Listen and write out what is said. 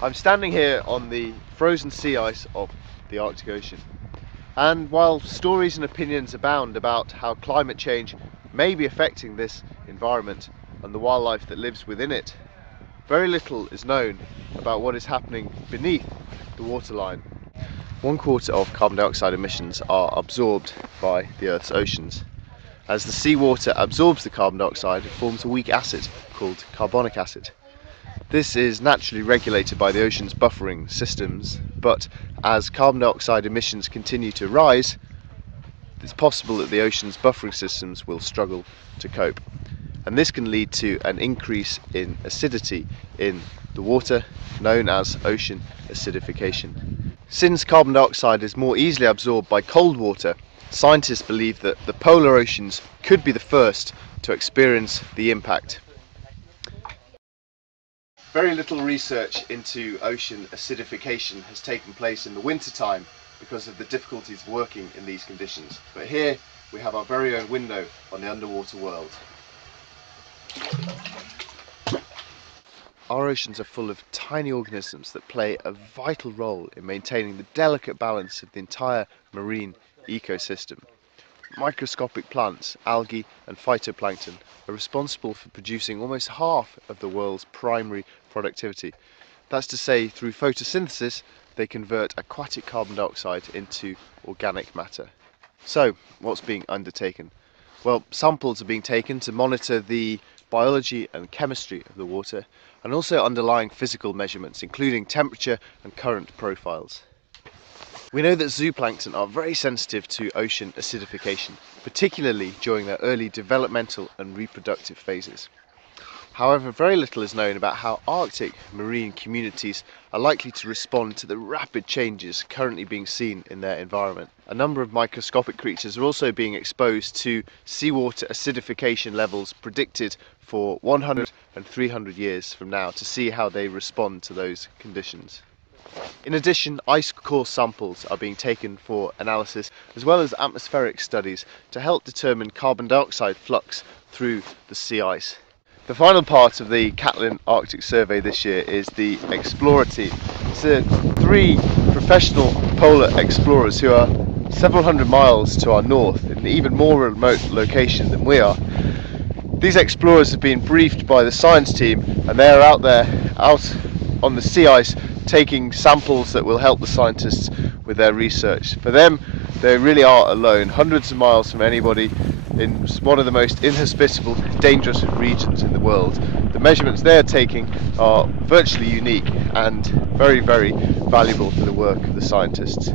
I'm standing here on the frozen sea ice of the Arctic Ocean, and while stories and opinions abound about how climate change may be affecting this environment and the wildlife that lives within it, very little is known about what is happening beneath the waterline. 1/4 of carbon dioxide emissions are absorbed by the Earth's oceans. As the seawater absorbs the carbon dioxide, it forms a weak acid called carbonic acid. This is naturally regulated by the ocean's buffering systems, but as carbon dioxide emissions continue to rise, it's possible that the ocean's buffering systems will struggle to cope. And this can lead to an increase in acidity in the water, known as ocean acidification. Since carbon dioxide is more easily absorbed by cold water, scientists believe that the polar oceans could be the first to experience the impact. Very little research into ocean acidification has taken place in the winter time because of the difficulties of working in these conditions. But here we have our very own window on the underwater world. Our oceans are full of tiny organisms that play a vital role in maintaining the delicate balance of the entire marine ecosystem. Microscopic plants, algae and phytoplankton are responsible for producing almost half of the world's primary productivity. That's to say, through photosynthesis, they convert aquatic carbon dioxide into organic matter. So, what's being undertaken? Well, samples are being taken to monitor the biology and chemistry of the water, and also underlying physical measurements, including temperature and current profiles. We know that zooplankton are very sensitive to ocean acidification, particularly during their early developmental and reproductive phases. However, very little is known about how Arctic marine communities are likely to respond to the rapid changes currently being seen in their environment. A number of microscopic creatures are also being exposed to seawater acidification levels predicted for 100 and 300 years from now to see how they respond to those conditions. In addition, ice core samples are being taken for analysis, as well as atmospheric studies to help determine carbon dioxide flux through the sea ice. The final part of the Catlin Arctic Survey this year is the Explorer team. It's 3 professional polar explorers who are several hundred miles to our north in an even more remote location than we are. These explorers have been briefed by the science team, and they are out on the sea ice taking samples that will help the scientists with their research. For them, they really are alone, hundreds of miles from anybody, in one of the most inhospitable, dangerous regions in the world. The measurements they're taking are virtually unique and very, very valuable for the work of the scientists.